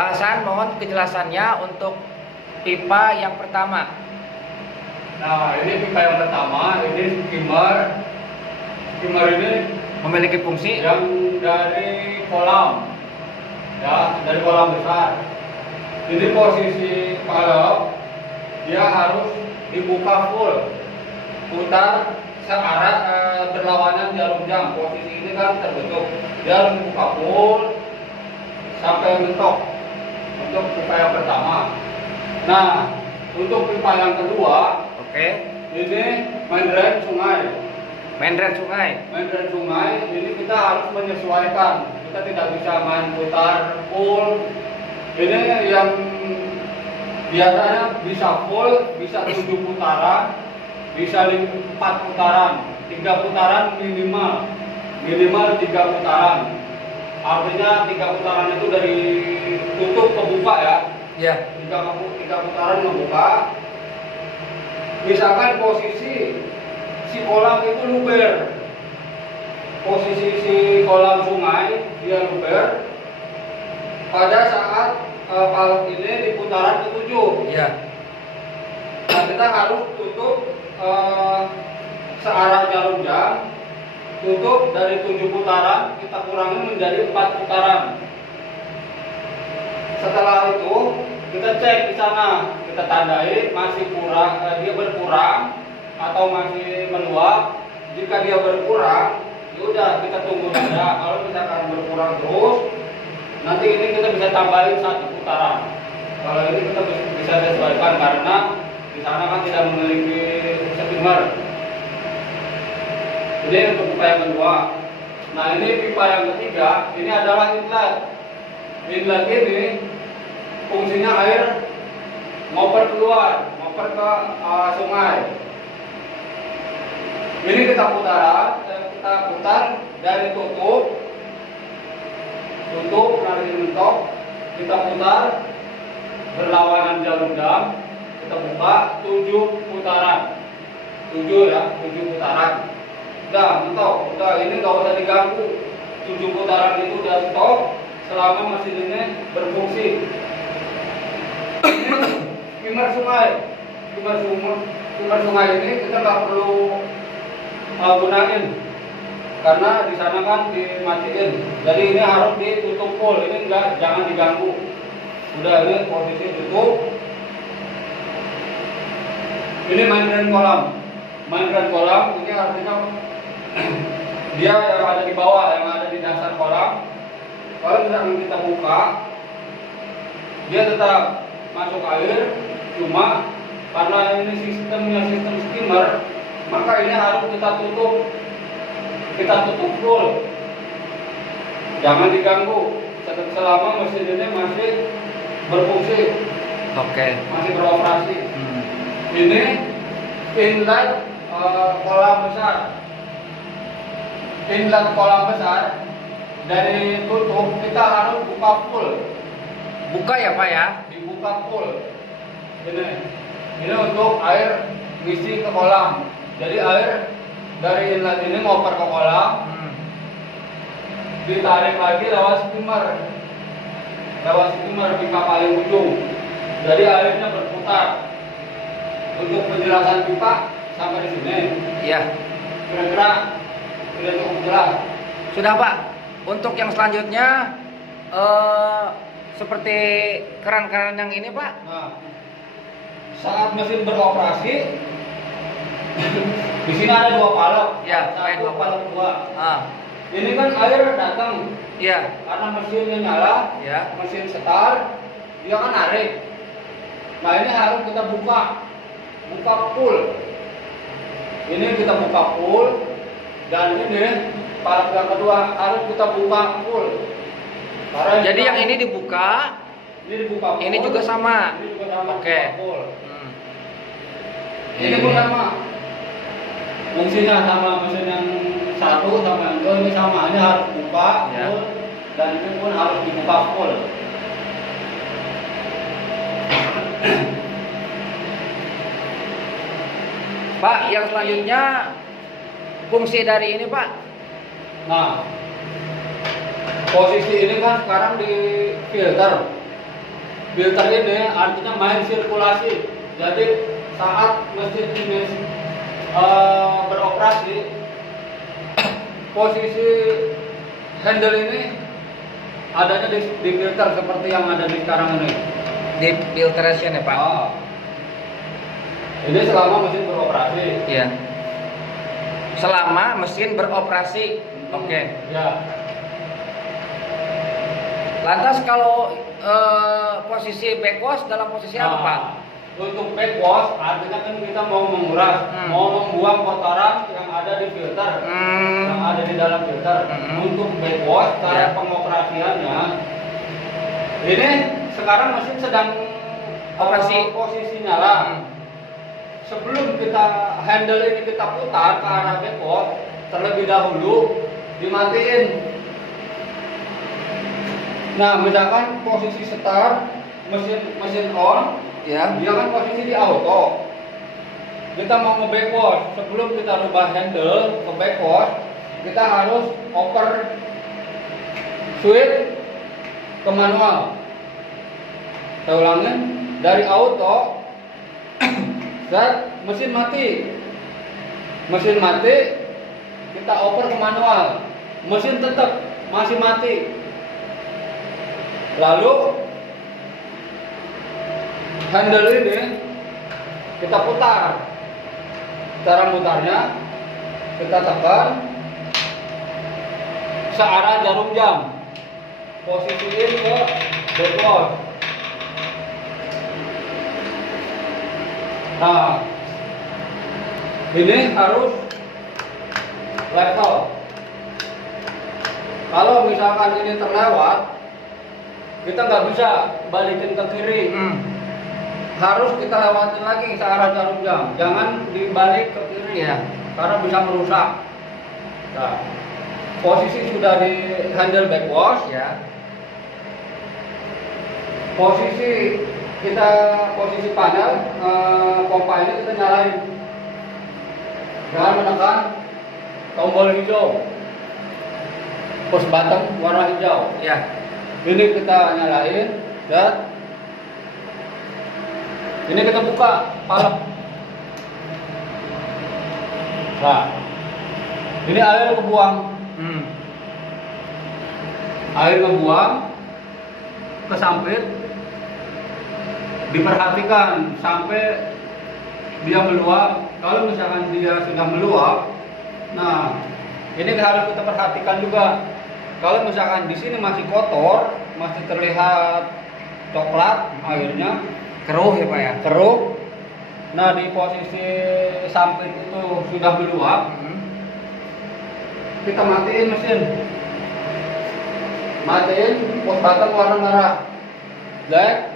Pak Hasan, mohon kejelasannya untuk pipa yang pertama. Nah, ini pipa yang pertama, ini skimmer. Skimmer ini Memiliki fungsi yang dari kolam, ya, dari kolam besar. Ini posisi valve dia harus dibuka full, putar searah berlawanan jarum jam. Posisi ini kan terbentuk, dia harus dibuka full sampai mentok untuk pipa yang pertama. Nah, untuk pipa yang kedua, oke. ini main drain sungai. Main drain sungai. Main drain sungai ini kita harus menyesuaikan. Kita tidak bisa main putar full. Ini yang biasanya bisa full, bisa 7 putaran, bisa 4 putaran, 3 putaran minimal. Minimal 3 putaran. Artinya 3 putaran itu dari tutup ke buka ya. Iya. 3 putaran membuka. Misalkan posisi si kolam itu luber, posisi si kolam sungai dia luber. Pada saat valve ini di putaran ke-7, Iya. nah kita harus tutup searah jarum jam, tutup dari 7 putaran kita kurangi menjadi 4 putaran. Setelah itu kita cek di sana, kita tandai masih kurang, dia berkurang atau masih meluap. Jika dia berkurang, ya udah kita tunggu saja. Kalau misalkan berkurang terus, nanti ini kita bisa tambahin 1 putaran. Kalau ini kita bisa sesuaikan karena di sana kan tidak memiliki steamer. Ini untuk pipa yang kedua. Nah, ini pipa yang ketiga, ini adalah inlet. Inlet ini fungsinya air ngoper keluar, ngoper ke sungai. Ini kita putar dari tutup dari mentok, kita putar berlawanan jarum jam, kita buka 7 putaran, 7 ya, 7 putaran. Udah mentok, udah ini nggak usah diganggu. 7 putaran itu udah stop selama mesin ini berfungsi. Ini skimmer sungai, skimmer sungai ini kita nggak perlu gunain karena di sana kan dimatiin. Jadi ini harus ditutup full, ini jangan diganggu. Udah, ini posisi tutup. Ini main drain kolam. Main drain kolam ini artinya dia yang ada di bawah, yang ada di dasar kolam. Kalau misalkan kita buka, dia tetap masuk air, cuma karena ini sistemnya sistem skimmer, maka ini harus kita tutup full, jangan diganggu selama mesin ini masih berfungsi, masih beroperasi. Ini inlet kolam besar. Inlet kolam besar dari tutup kita harus buka full. Buka ya Pak ya? Dibuka full. Ini untuk air ngisi ke kolam. Jadi air dari inlet ini ngoper ke kolam, ditarik lagi lewat steamer pipa paling ujung. Jadi airnya berputar. Untuk penjelasan pipa sampai di sini. Iya. Kira-kira sudah cukup jelas. Sudah Pak. Untuk yang selanjutnya seperti keran-keran yang ini Pak. Nah, saat mesin beroperasi, di sini ada 2 valve. Ya, satu valve 2. Ini kan air datang. Iya. Karena mesinnya nyala, Ya. mesin start, dia kan narik. Nah, ini harus kita buka full. Ini kita buka full, dan ini valve yang kedua harus kita buka full. Jadi yang ini dibuka, ini dibuka full. ini juga sama. Ini juga sama. Oke. Buka full. Ini pun sama. Fungsinya sama, mesin yang satu sama yang kedua ini sama. Ini harus buka full, dan ini pun harus dibuka full. Pak, yang selanjutnya fungsi dari ini Pak. Nah, posisi ini kan sekarang di filter. filter ini artinya main sirkulasi. Jadi saat mesin ini beroperasi, posisi handle ini adanya di filter seperti yang ada di sekarang ini. Di filtration ya Pak? Ini selama mesin beroperasi. Iya. Selama mesin beroperasi. Oke. Ya. Lantas kalau posisi backwash dalam posisi apa Pak? Untuk backwash artinya kan kita mau menguras, mau membuang kotoran yang ada di filter, yang ada di dalam filter. Untuk backwash cara pengoperasiannya, ini sekarang mesin sedang operasi, posisi nyala. Sebelum kita handle ini kita putar ke arah backwash, terlebih dahulu dimatiin. Nah, misalkan posisi start mesin on, Ya. dia kan posisi di auto. Kita mau nge-backwash, sebelum kita rubah handle ke backwash, kita harus oper switch ke manual. Saya ulangin, dari auto mesin mati. Mesin mati, kita oper ke manual. Mesin tetap masih mati. Lalu handle ini kita putar. Cara mutarnya kita tekan searah jarum jam. Posisiin ke backwash. Nah, ini harus level. Kalau misalkan ini terlewat, kita nggak bisa balikin ke kiri. Harus kita lewatin lagi searah jarum jam. Jangan dibalik ke kiri Ya. karena bisa merusak. Nah, posisi sudah di handle backwash. Ya. Posisi panel pompa ini kita nyalain dengan menekan tombol hijau, push button warna hijau. Ya. Ini kita nyalain dan ini kita buka palep. Nah, ini air kebuang. Air kebuang ke sampit. Diperhatikan sampai dia meluap. Kalau misalkan dia sudah meluap, nah ini harus kita perhatikan juga. Kalau misalkan di sini masih kotor, masih terlihat coklat airnya, Keruh ya Pak ya? keruh. Nah di posisi sampit itu sudah meluap, kita matiin mesin. Matiin push button warna merah. Black.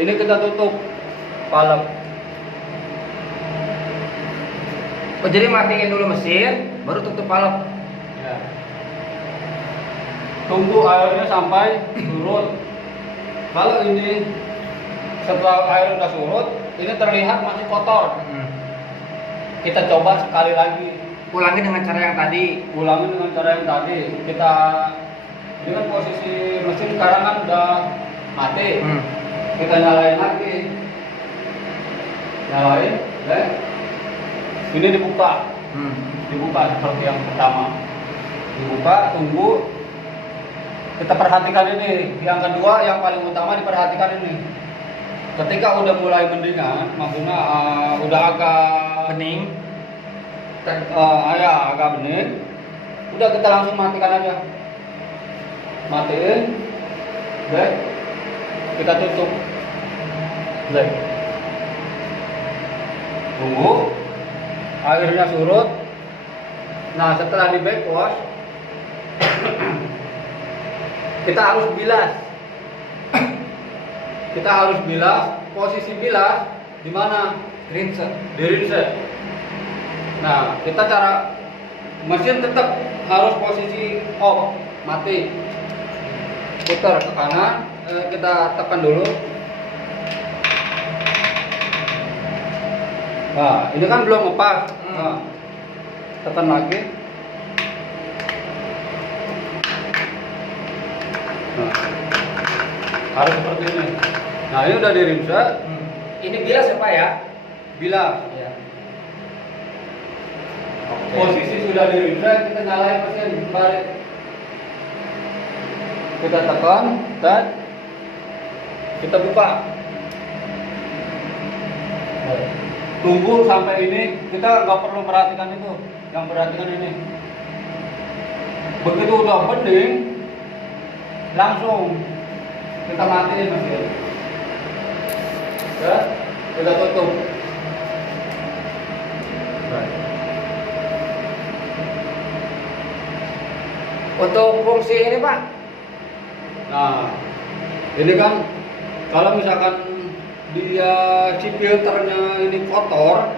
Ini kita tutup palep. Oh, jadi matiin dulu mesin, baru tutup palep. Ya. Tunggu airnya sampai surut. Kalau ini setelah air udah surut, ini terlihat masih kotor. Kita coba sekali lagi. Ulangi dengan cara yang tadi. Ulangi dengan cara yang tadi. Kita ini kan posisi mesin sekarang kan udah mati. Kita nyalain lagi. Nyalain, ini dibuka. Dibuka seperti yang pertama. Dibuka, tunggu. Kita perhatikan ini. Yang kedua, yang paling utama diperhatikan ini. Ketika udah mulai mendingan, maksudnya udah agak Bening. ya agak bening, udah kita langsung matikan aja. Matiin, kita tutup. Tunggu airnya surut. Nah setelah di backwash kita harus bilas. Kita harus bilas. Posisi bilas di mana? Rinse. Di rinse. Nah kita cara mesin tetap harus posisi off, mati. Putar ke kanan, kita tekan dulu. Nah, ini kan belum ngepas. Nah, tekan lagi. Nah. harus seperti ini. Nah ini udah dirimset, Ini bilas ya Pak ya? bilas. Iya. Posisi sudah dirimset, kita nyalain mesin balik. Kita tekan dan kita buka. Tunggu sampai ini, kita nggak perlu perhatikan itu, yang perhatikan ini. Begitu udah bening, langsung kita matiin mesin. Ya, kita tutup. Untuk fungsi ini Pak? Nah, ini kan kalau misalkan dia si filternya ini kotor,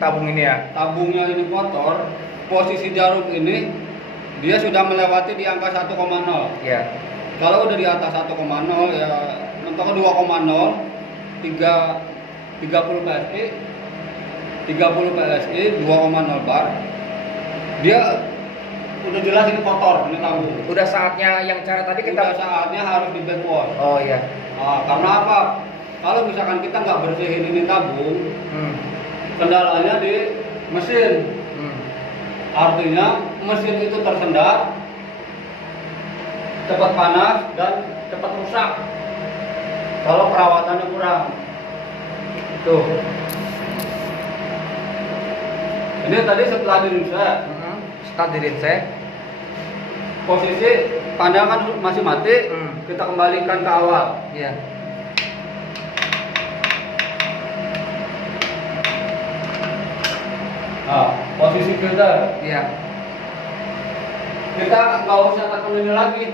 Tabung ini ya? tabungnya ini kotor, posisi jarum ini dia sudah melewati di angka 1,0. Iya. Kalau udah di atas 1,0 ya mentok 2,0, 30 PSI, 30 PSI, 2,0 bar. Dia udah jelas ini kotor, ini tabung. Udah saatnya yang cara tadi Kita kita. saatnya harus di backwash. Oh iya. Nah, karena apa? Kalau misalkan kita nggak bersihin ini tabung, kendalanya di mesin. Artinya mesin itu tersendat, cepat panas dan cepat rusak. Kalau perawatannya kurang. Tuh. Ini tadi setelah dirimset, Start dirinset. posisi pandangan masih mati, kita kembalikan ke awal. Iya. Nah, posisi filter. Iya. Kita nggak usah tekan ini lagi.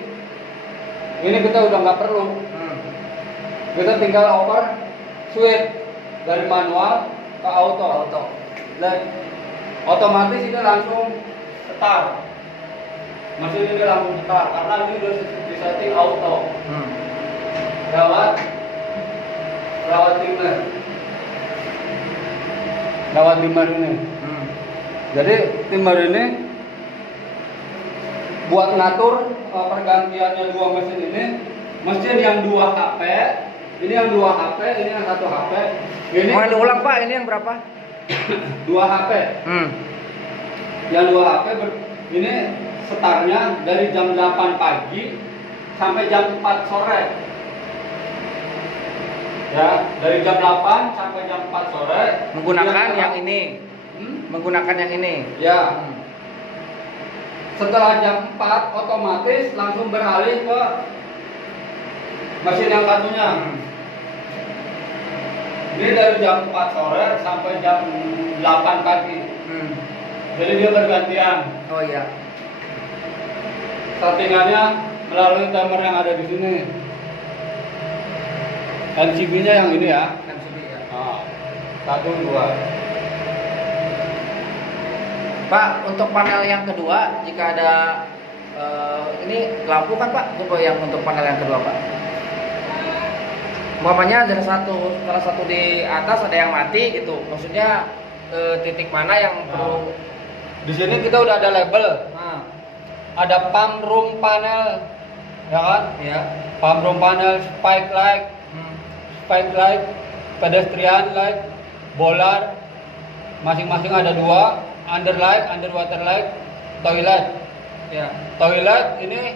Ini kita udah nggak perlu. Kita tinggal over switch dari manual ke auto. Dan otomatis ini langsung start. Mesin ini langsung start karena ini udah disetting auto. Lewat dimmer. Lewat dimmer ini. Jadi dimmer ini buat ngatur pergantiannya dua mesin ini. Mesin yang 2 HP, ini yang 2 HP, ini yang 1 HP. Ini Mau diulang Pak, ini yang berapa? 2 HP. Yang 2 HP ini startnya dari jam 8 pagi sampai jam 4 sore. Ya, dari jam 8 sampai jam 4 sore Menggunakan dia yang ini. Menggunakan yang ini. Ya. Setelah jam 4 otomatis langsung beralih ke mesin yang satunya. Ini dari jam 4 sore sampai jam 8 pagi. Jadi dia bergantian. Oh iya. Settingannya melalui timer yang ada di sini. LCB-nya yang ini ya. LCD ya. Nah, 1, 2. Pak, untuk panel yang kedua, jika ada ini lampu kan Pak, untuk yang untuk panel yang kedua Pak. Umpamanya ada salah satu di atas ada yang mati gitu. Maksudnya titik mana yang perlu? Di sini kita udah ada label. Nah, Ada pump room panel, ya kan? ya. Pump room panel, spike light, pedestrian light, bolar, masing-masing ada 2, underlight, underwater light, toilet. Ya. Toilet ini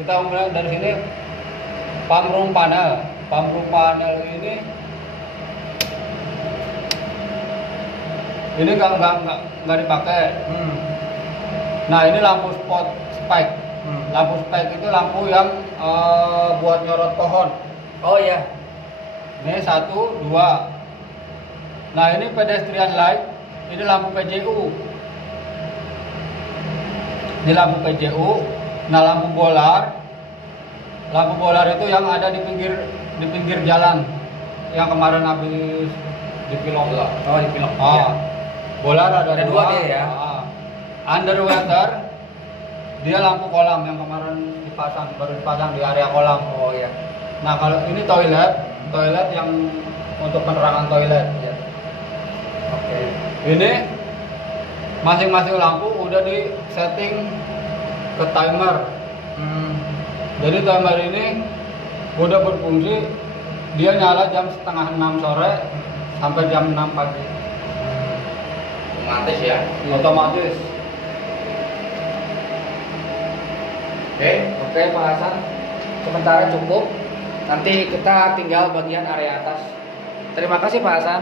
kita mulai dari sini pump room panel. Pump room panel ini nggak dipakai. Nah ini lampu spot spike. Lampu spike itu lampu yang buat nyorot pohon. Oh iya. Ini 1, 2. Nah ini pedestrian light. Ini lampu PJU. Di lampu PJU. Nah lampu bolar itu yang ada di pinggir jalan. Yang kemarin habis dipilok. Oh dipilok. Bolar ada 2 dia ya. Underwater dia lampu kolam yang kemarin baru dipasang di area kolam. Oh iya. Nah kalau ini toilet yang untuk penerangan toilet. Ya. Oke. Ini masing-masing lampu udah di setting ke timer. Jadi timer ini udah berfungsi, dia nyala jam setengah 6 sore sampai jam 6 pagi. Otomatis ya. Otomatis. Oke Pak Hasan. Sementara cukup. Nanti kita tinggal bagian area atas. Terima kasih Pak Hasan.